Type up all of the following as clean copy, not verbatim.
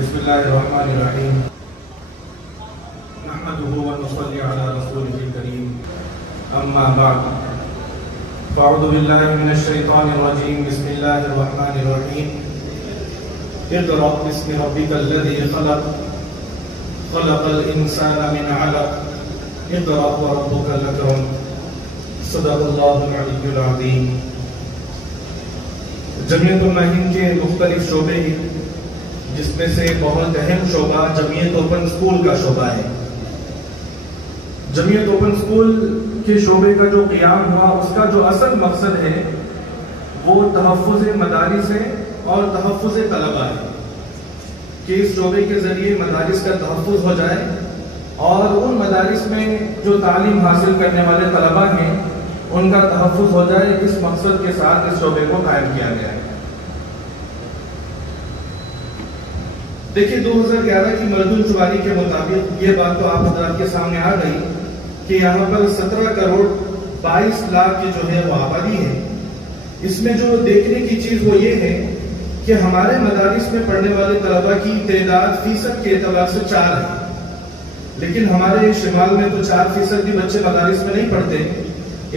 بسم الله الرحمن الرحيم نحمده ونصلي على رسوله الكريم أما بعد فأعوذ بالله من الشيطان الرجيم بسم الله الرحمن الرحيم اقرأ باسم ربك الذي خلق خلق الإنسان من علق اقرأ وربك الأكرم صدق الله العلي العظيم۔ جمعیت الماہین کے مختلف شعبے ہیں، جس میں سے بہت اہم شعبہ جمعیت اوپن اسکول کا شعبہ ہے۔ جمعیت اوپن اسکول کے شعبے کا جو قیام ہوا، اس کا جو اصل مقصد ہے وہ تحفظ مدارس ہے اور تحفظ طلبہ ہے، کہ اس شعبے کے ذریعے مدارس کا تحفظ ہو جائے اور ان مدارس میں جو تعلیم حاصل کرنے والے طلبہ ہیں ان کا تحفظ ہو جائے۔ اس مقصد کے ساتھ اس شعبے کو قائم کیا گیا ہے۔ دیکھیے 2011 کی مردم شماری کے مطابق یہ بات تو آپ حضرات کے سامنے آ گئی کہ یہاں پر 17 کروڑ 22 لاکھ کی جو ہے وہ آبادی ہے۔ اس میں جو دیکھنے کی چیز وہ یہ ہے کہ ہمارے مدارس میں پڑھنے والے طلبہ کی تعداد فیصد کے اعتبار سے 4 ہے، لیکن ہمارے شمال میں تو 4% بھی بچے مدارس میں نہیں پڑھتے۔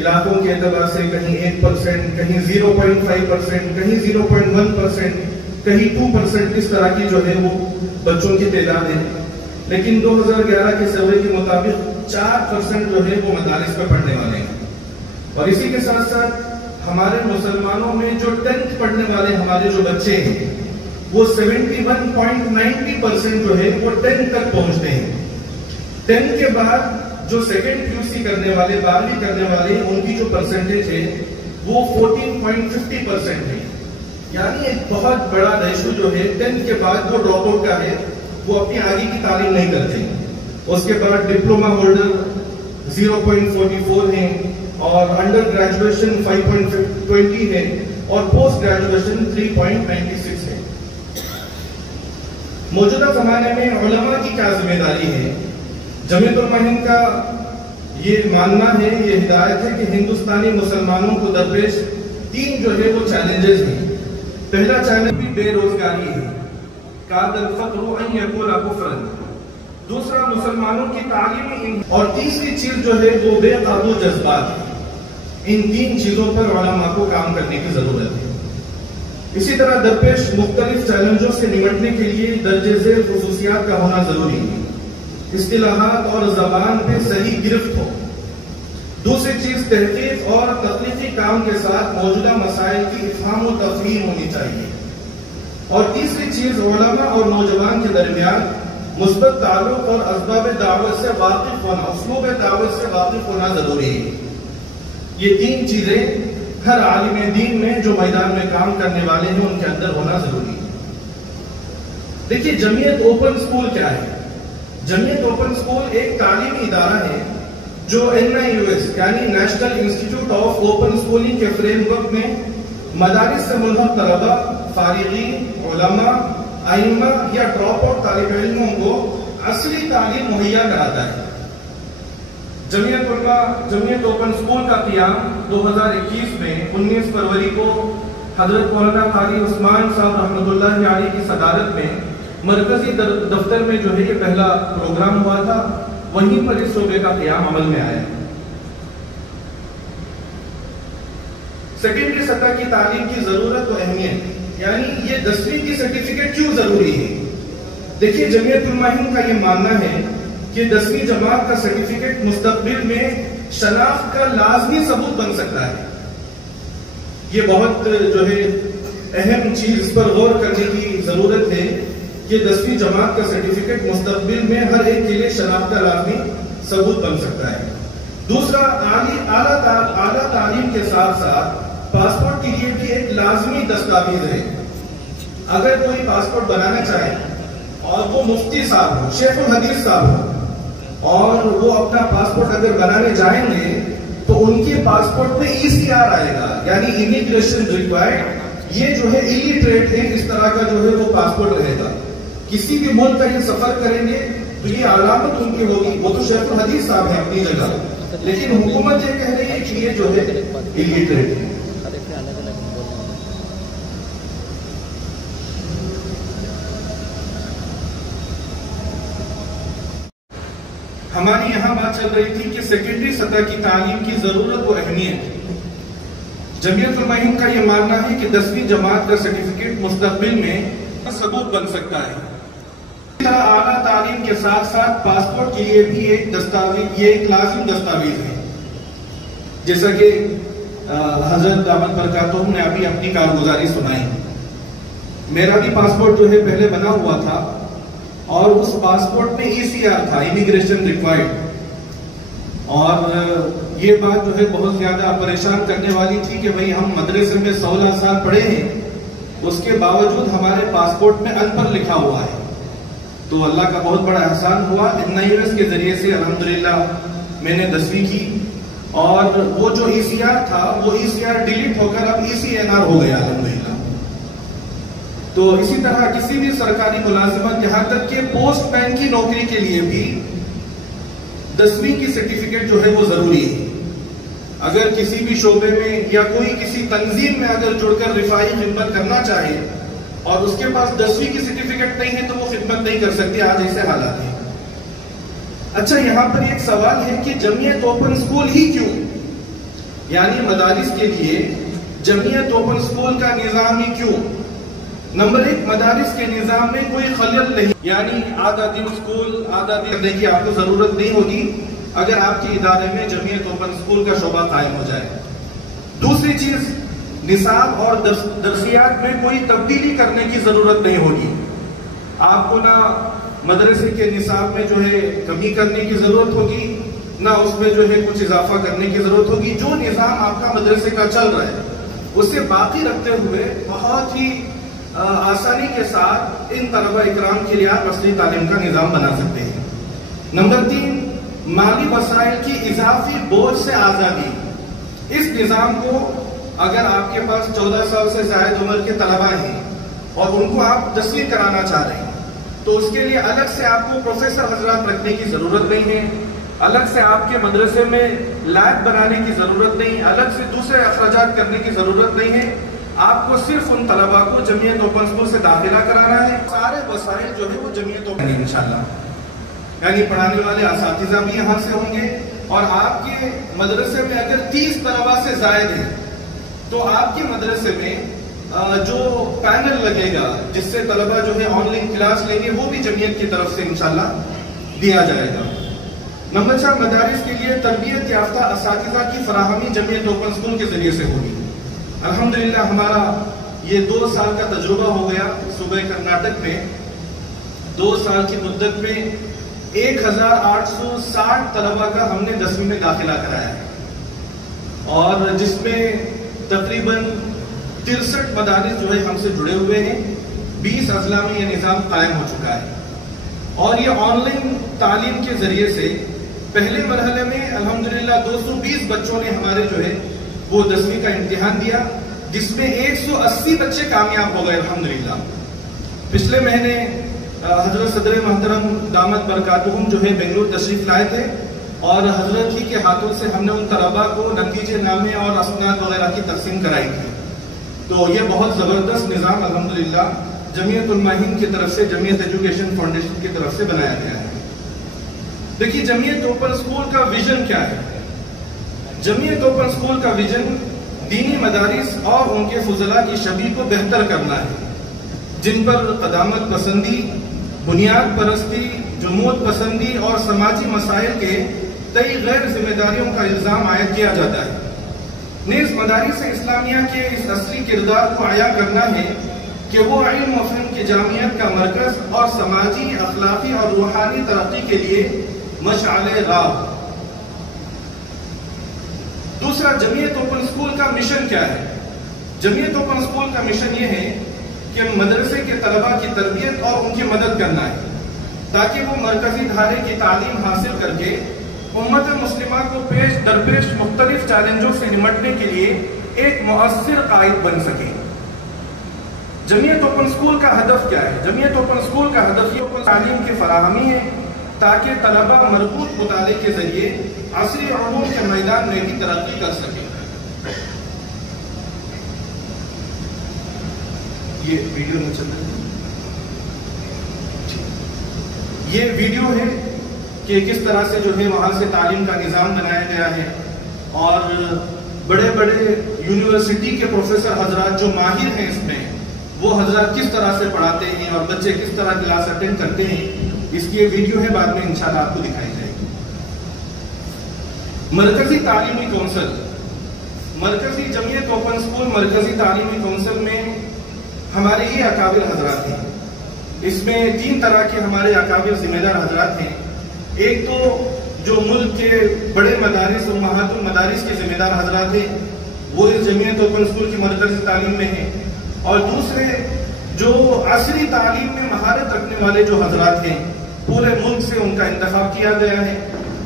علاقوں کے اعتبار سے کہیں 1%، کہیں 0.5%، کہیں 0.1%، کہیں 2%، اس طرح کی جو ہے وہ بچوں کی تعداد ہے۔ لیکن 2011 کے سروے کے مطابق 4% جو ہے وہ مدارس میں پڑھنے والے ہیں۔ اور اسی کے ساتھ ساتھ ہمارے مسلمانوں میں جو 10th پڑھنے والے ہمارے جو بچے ہیں وہ 71.90% جو ہے وہ 10th تک پہنچتے ہیں۔ 10th کے بعد جو سیکنڈ PUC کرنے والے، 12ویں کرنے والے، ان کی جو پرسنٹیج ہے وہ 14.50% ہے۔ یعنی ایک بہت بڑا ریشو جو ہے 10th کے بعد وہ ڈراپ آؤٹ کا ہے، وہ اپنی آگے کی تعلیم نہیں کرتے۔ اس کے بعد ڈپلومہ ہولڈر 0.44 ہیں، اور انڈر گریجویشن 5.20 ہے، اور پوسٹ گریجویشن 3.96 ہے۔ موجودہ زمانے میں علماء کی کیا ذمہ داری ہے؟ جمعیت الماہین کا یہ ماننا ہے، یہ ہدایت ہے کہ ہندوستانی مسلمانوں کو درپیش 3 جو ہے وہ چیلنجز ہیں۔ پہلا چیلنج بھی بے روزگاری ہے، کاد الفقر ان یکون کفرا۔ دوسرا مسلمانوں کی تعلیمی، اور تیسری چیز جو ہے وہ بے قابو جذبات۔ ان 3 چیزوں پر علماء کو کام کرنے کی ضرورت ہے۔ اسی طرح درپیش مختلف چیلنجوں سے نمٹنے کے لیے درجہ ذیل خصوصیات کا ہونا ضروری ہے۔ اصطلاحات اور زبان پہ صحیح گرفت ہو۔ دوسری چیز تحقیق اور تخلیقی کام کے ساتھ موجودہ مسائل کی افہام و تفہیم ہونی چاہیے۔ اور تیسری چیز علماء اور نوجوان کے درمیان مثبت تعلق اور اسباب دعوت سے واقف ہونا، اسلوب دعوت سے واقف ہونا ضروری ہے۔ یہ 3 چیزیں ہر عالم دین میں جو میدان میں کام کرنے والے ہیں ان کے اندر ہونا ضروری ہے۔ دیکھیے جمعیت اوپن اسکول کیا ہے؟ جمعیت اوپن اسکول ایک تعلیمی ادارہ ہے جو NIUS یعنی national institute of open schooling کے فریم ورک میں مدارس سے ملحق طلبہ، فارغین، علماء، ائمہ یا ڈراپ آؤٹ طالب علموں کو اصلی تعلیم مہیا کراتا ہے۔ جمعیت اوپن اسکول کا قیام 2021 میں 19 فروری کو حضرت مولانا قاری عثمان صاحب رحمۃ اللہ علیہ کی صدارت میں مرکزی دفتر میں جو ہے یہ پہلا پروگرام ہوا تھا، وہیں پر اس شعبے کا قیام عمل میں آیا۔ سیکنڈری سطح کی تعلیم کی ضرورت و اہمیت، یعنی یہ 10ویں کی سرٹیفکیٹ کیوں ضروری ہے؟ دیکھیے جمعیت الماہین کا یہ ماننا ہے کہ 10ویں جماعت کا سرٹیفکیٹ مستقبل میں شناخت کا لازمی ثبوت بن سکتا ہے۔ یہ بہت جو ہے اہم چیز، اس پر غور کرنے کی ضرورت ہے کہ 10ویں جماعت کا سرٹیفکیٹ مستقبل میں ہر ایک کے لیے شناخت کا لازمی ثبوت بن سکتا ہے۔ دوسرا، اعلیٰ تعلیم کے ساتھ ساتھ پاسپورٹ کے لیے بھی ایک لازمی دستاویز ہے۔ اگر کوئی پاسپورٹ بنانا چاہے اور وہ مفتی صاحب ہو، شیخ الحدیث صاحب ہو، اور وہ اپنا پاسپورٹ اگر بنانے جائیں گے تو ان کے پاسپورٹ پہ ECR آئے گا، یعنی امیگریشن ریکوائرڈ۔ یہ جو ہے الٹریٹ ہے، اس طرح کا جو ہے وہ پاسپورٹ رہے گا۔ کسی بھی ملک کا یہ سفر کریں گے تو یہ علامت ان کی ہوگی۔ وہ تو شیخ الحدیث صاحب ہیں اپنی جگہ، لیکن حکومت یہ کہہ رہی ہے کہ یہ جو ہے الٹریٹ ہے۔ ہماری یہاں بات چل رہی تھی کہ سیکنڈری سطح کی تعلیم کی ضرورت و اہمیت۔ جمعیت علماء کا یہ ماننا ہے کہ 10ویں جماعت کا سرٹیفکیٹ مستقبل میں ثبوت بن سکتا ہے۔ اسی طرح اعلیٰ تعلیم کے ساتھ ساتھ پاسپورٹ کے لیے بھی ایک دستاویز، یہ ایک لازم دستاویز ہے، جیسا کہ حضرت دامت برکاتہم نے ابھی اپنی کارگزاری سنائی۔ میرا بھی پاسپورٹ جو ہے پہلے بنا ہوا تھا، اور اس پاسپورٹ میں ECR تھا، امیگریشن ریکوائرڈ، اور یہ بات جو ہے بہت زیادہ پریشان کرنے والی تھی کہ بھئی ہم مدرسے میں 16 سال پڑھے ہیں، اس کے باوجود ہمارے پاسپورٹ میں ان پڑھ لکھا ہوا ہے۔ تو اللہ کا بہت بڑا احسان ہوا، NIOS کے ذریعے سے الحمدللہ میں نے 10ویں کی، اور وہ جو ECR تھا وہ ECR ڈیلیٹ ہو کر اب ECNR ہو گیا الحمدللہ۔ تو اسی طرح کسی بھی سرکاری ملازمت، یہاں تک کہ پوسٹ مین کی نوکری کے لیے بھی 10ویں کی سرٹیفکیٹ جو ہے وہ ضروری ہے۔ اگر کسی بھی شعبے میں یا کوئی کسی تنظیم میں اگر جڑ کر رفاہی خدمت کرنا چاہے اور اس کے پاس 10ویں کی سرٹیفکیٹ نہیں ہے تو وہ خدمت نہیں کر سکتی، آج ایسے حالات ہیں۔ اچھا، یہاں پر ایک سوال ہے کہ جمعیت اوپن سکول ہی کیوں؟ یعنی مدارس کے لیے جمعیت اوپن سکول کا نظام ہی کیوں؟ نمبر 1، مدارس کے نظام میں کوئی خلل نہیں، یعنی آدھا دن سکول آدھا دن کرنے کی آپ کو ضرورت نہیں ہوگی اگر آپ کے ادارے میں جمعیت اوپن سکول کا شعبہ قائم ہو جائے۔ دوسری چیز، نصاب اور درسیات میں کوئی تبدیلی کرنے کی ضرورت نہیں ہوگی۔ آپ کو نہ مدرسے کے نصاب میں جو ہے کمی کرنے کی ضرورت ہوگی، نہ اس میں جو ہے کچھ اضافہ کرنے کی ضرورت ہوگی۔ جو نظام آپ کا مدرسے کا چل رہا ہے اسے باقی رکھتے ہوئے بہت ہی آسانی کے ساتھ ان طلبہ اکرام کے لیے آپ اصلی تعلیم کا نظام بنا سکتے ہیں۔ نمبر 3، مالی وسائل کی اضافی بوجھ سے آزادی۔ اس نظام کو اگر آپ کے پاس 14 سال سے زائد عمر کے طلبہ ہیں اور ان کو آپ 10ویں کرانا چاہ رہے ہیں تو اس کے لیے الگ سے آپ کو پروفیسر حضرات رکھنے کی ضرورت نہیں ہے، الگ سے آپ کے مدرسے میں لیب بنانے کی ضرورت نہیں، الگ سے دوسرے اخراجات کرنے کی ضرورت نہیں ہے۔ آپ کو صرف ان طلبہ کو جمعیت اوپن سکول سے داخلہ کرانا ہے، سارے وسائل جو ہے وہ جمعیت اوپن انشاءاللہ، یعنی پڑھانے والے اساتذہ بھی یہاں سے ہوں گے، اور آپ کے مدرسے میں اگر 30 طلبہ سے زائد ہیں تو آپ کے مدرسے میں جو پینل لگے گا جس سے طلبہ جو ہے آن لائن کلاس لیں گے وہ بھی جمعیت کی طرف سے انشاءاللہ دیا جائے گا۔ نمبر 4، مدارس کے لیے تربیت یافتہ اساتذہ کی فراہمی جمعیت اوپن سکول کے ذریعے سے ہوگی۔ الحمدللہ ہمارا یہ 2 سال کا تجربہ ہو گیا صوبہ کرناٹک میں۔ 2 سال کی مدت میں 1860 طلبہ کا ہم نے 10ویں میں داخلہ کرایا ہے، اور جس میں تقریباً 63 مدارس جو ہے ہم سے جڑے ہوئے ہیں، 20 اضلاع میں یہ نظام قائم ہو چکا ہے۔ اور یہ آن لائن تعلیم کے ذریعے سے پہلے مرحلے میں الحمدللہ 220 بچوں نے ہمارے جو ہے وہ 10ویں کا امتحان دیا، جس میں 180 بچے کامیاب ہو گئے الحمدللہ۔ پچھلے مہینے حضرت صدر محترم دامت برکاتہم جو ہے بنگلور تشریف لائے تھے، اور حضرت ہی کے ہاتھوں سے ہم نے ان طلباء کو نتیجے نامے اور اسناد وغیرہ کی تقسیم کرائی تھی۔ تو یہ بہت زبردست نظام الحمدللہ جمعیت علماء ہند کی طرف سے، جمعیت ایجوکیشن فاؤنڈیشن کی طرف سے بنایا گیا ہے۔ دیکھیے جمعیت اوپن سکول کا ویژن کیا ہے؟ جمعیت اوپن سکول کا ویژن دینی مدارس اور ان کے فضلاء کی شبیہ کو بہتر کرنا ہے، جن پر قدامت پسندی، بنیاد پرستی، جمود پسندی اور سماجی مسائل کے کئی غیر ذمہ داریوں کا الزام عائد کیا جاتا ہے۔ نیز مدارس اسلامیہ کے اس اصلی کردار کو عیاں کرنا ہے کہ وہ علم و فن کی جامعیت کا مرکز اور سماجی، اخلاقی اور روحانی ترقی کے لیے مشعل راہ۔ دوسرا، جمعیت اوپن سکول کا مشن کیا ہے؟ جمعیت اوپن سکول کا مشن یہ ہے کہ مدرسے کے طلباء کی تربیت اور ان کی مدد کرنا ہے، تاکہ وہ مرکزی دھارے کی تعلیم حاصل کر کے امت مسلمہ کو درپیش مختلف چیلنجوں سے نمٹنے کے لیے ایک مؤثر قائد بن سکے۔ جمعیت اوپن سکول کا ہدف کیا ہے؟ جمعیت اوپن سکول کا ہدف یہ تعلیم کی فراہمی ہے تاکہ طلبہ مربوط مطالعے کے ذریعے عصری علوم کے میدان میں بھی ترقی کر سکے۔ یہ ویڈیو میں چل رہا ہے، یہ ویڈیو ہے کہ کس طرح سے جو ہے وہاں سے تعلیم کا نظام بنایا گیا ہے، اور بڑے بڑے یونیورسٹی کے پروفیسر حضرات جو ماہر ہیں اس میں، وہ حضرات کس طرح سے پڑھاتے ہیں اور بچے کس طرح کلاس اٹینڈ کرتے ہیں، اس کی یہ ویڈیو ہے، بعد میں انشاءاللہ آپ کو دکھائی جائے گی۔ مرکزی تعلیمی کونسل، مرکزی جمعیت اوپن اسکول مرکزی تعلیمی کونسل میں ہمارے یہ اکابر حضرات ہیں۔ اس میں 3 طرح کے ہمارے اکابر ذمہ دار حضرات ہیں۔ ایک تو جو ملک کے بڑے مدارس امہات المدارس کے ذمہ دار حضرات ہیں، وہ اس جمعیت اوپن اسکول کی مرکزی تعلیم میں ہیں، اور دوسرے جو عصری تعلیم میں مہارت رکھنے والے جو حضرات ہیں، پورے ملک سے ان کا انتخاب کیا گیا ہے،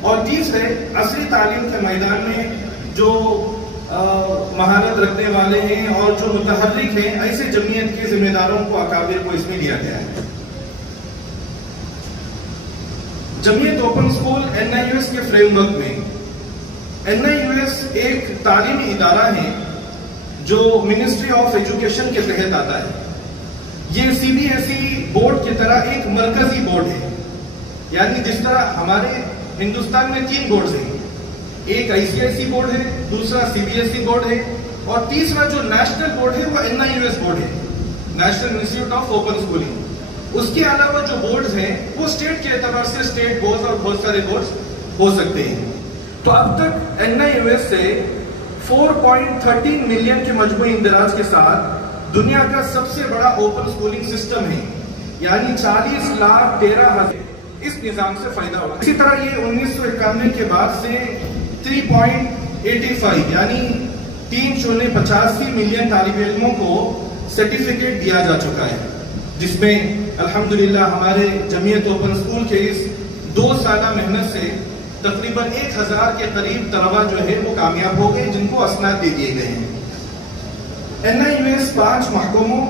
اور تیسرے عصری تعلیم کے میدان میں جو مہارت رکھنے والے ہیں اور جو متحرک ہیں، ایسے جمعیت کے ذمہ داروں کو اکابر کو اس میں دیا گیا ہے۔ جمعیت اوپن اسکول NIUS کے فریم ورک میں، NIUS ایک تعلیمی ادارہ ہے جو منسٹری آف ایجوکیشن کے تحت آتا ہے۔ یہ CBSE بورڈ کی طرح ایک مرکزی بورڈ ہے، یعنی جس طرح ہمارے ہندوستان میں 3 بورڈز ہیں، ایک ICSE بورڈ ہے، دوسرا CBSE بورڈ ہے، اور تیسرا جو نیشنل بورڈ ہے وہ NIUS بورڈ ہے، national institute of open schooling. اس کے علاوہ جو بورڈز ہیں وہ اسٹیٹ کے اعتبار سے اسٹیٹ بورڈز اور بہت سارے بورڈز ہو سکتے ہیں۔ تو اب تک NIUS سے 4.13 ملین کے مجموعی اندراج کے ساتھ دنیا کا سب سے بڑا اوپن اسکولنگ سسٹم ہے، یعنی 40,13,000 اس نظام سے فائدہ ہوگا۔ اسی طرح یہ 1991 کے بعد سے 3.85 یعنی 3.85 ملین طالب علموں کو سرٹیفکیٹ دیا جا چکا ہے، جس میں الحمدللہ ہمارے جمعیت اوپن اسکول کے اس 2 سالہ محنت سے تقریباً 1000 کے قریب طلبہ جو ہے وہ کامیاب ہو گئے، جن کو اسناد دے دیے گئے ہیں۔ NIUS 5 محکموں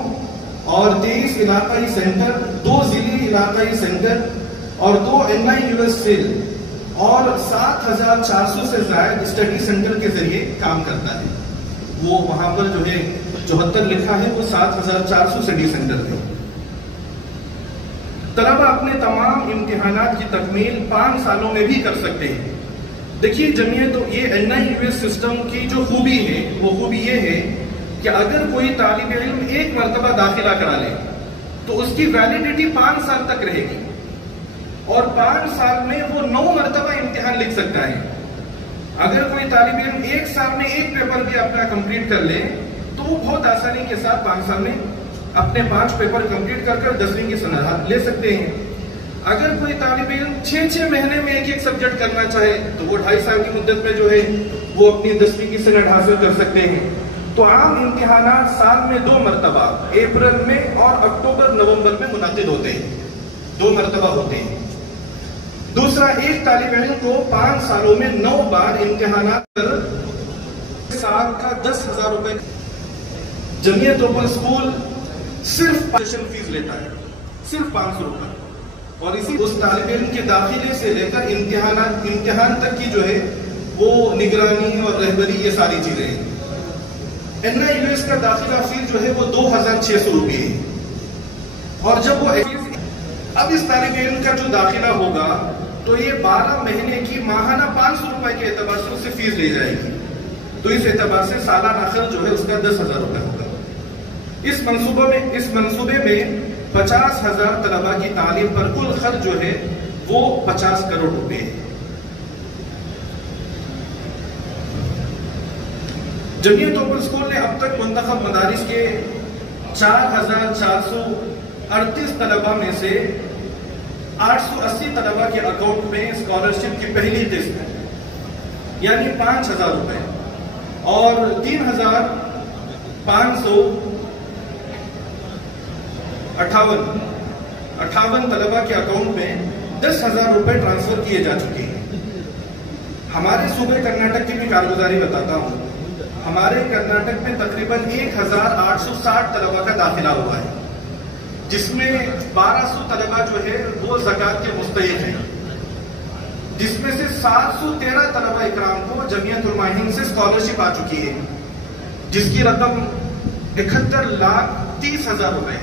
اور 23 علاقائی سینٹر، 2 ضلعی علاقائی سینٹر اور 2 NIUS سیل اور 7400 سے زائد اسٹڈی سینٹر کے ذریعے کام کرتا ہے۔ وہ وہاں پر جو ہے 74 لکھا ہے، وہ 7400 اسٹڈی سینٹر تھے۔ طلبہ اپنے تمام امتحانات کی تکمیل 5 سالوں میں بھی کر سکتے ہیں۔ دیکھیے جمعیت یہ NIUS سسٹم کی جو خوبی ہے وہ خوبی یہ ہے کہ اگر کوئی طالب علم ایک مرتبہ داخلہ کرا لے تو اس کی ویلیڈیٹی 5 سال تک رہے گی، اور 5 سال میں وہ 9 مرتبہ امتحان لکھ سکتا ہے۔ اگر کوئی طالب علم 1 سال میں ایک پیپر بھی اپنا کمپلیٹ کر لے تو وہ بہت آسانی کے ساتھ 5 سال میں اپنے 5 پیپر کمپلیٹ کر 10ویں کی سند لے سکتے ہیں۔ اگر کوئی طالب علم 6 مہینے میں ایک سبجیکٹ کرنا چاہے تو وہ 2.5 سال کی مدت میں جو ہے وہ اپنی 10ویں کی سند حاصل کر سکتے ہیں۔ تو عام امتحانات سال میں 2 مرتبہ اپریل میں اور اکتوبر نومبر میں منعقد ہوتے ہیں، 2 مرتبہ ہوتے ہیں۔ دوسرا، ایک طالب علم کو 5 سالوں میں 9 بار امتحانات کر سال کا 10,000 روپے جمعیت اوپن اسکول صرف فیس لیتا ہے، صرف 500 روپے، اور اسی اس طالب علم کے داخلے سے لے کر امتحان تک کی جو ہے وہ نگرانی اور رہبری یہ ساری چیزیں ہیں۔ NIUS کا داخلہ فیس جو ہے وہ 2600 روپے ہے، اور جب وہ اب اس طالب علم کا جو داخلہ ہوگا تو یہ 12 مہینے کی ماہانہ 500 روپے کے اعتبار سے اس سے فیس لے جائے گی، تو اس اعتبار سے سالانہ خرچ جو ہے اس کا 10,000 روپے ہوگا۔ اس منصوبے میں 50,000 طلبہ کی تعلیم پر کل خرچ جو ہے وہ 50 کروڑ روپے ہے۔ جمعیت اوپن اسکول نے اب تک منتخب مدارس کے 4,438 طلبہ میں سے 880 طلبہ کے اکاؤنٹ میں اسکالرشپ کی پہلی قسط ہے، یعنی 5,000 روپے، اور 3,558 طلبہ کے اکاؤنٹ میں 10,000 روپے ٹرانسفر کیے جا چکے ہیں۔ ہمارے صوبے کرناٹک کی بھی کارگزاری بتاتا ہوں۔ ہمارے کرناٹک میں تقریباً 1,860 طلبہ کا داخلہ ہوا ہے، جس میں 1200 طلبہ جو ہے وہ زکوٰۃ کے مستحق ہیں، جس میں سے 713 طلبہ اکرام کو جمعیت علماء ہند سے اسکالرشپ آ چکی ہے، جس کی رقم 71,30,000 روپے ہے۔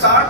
60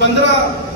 15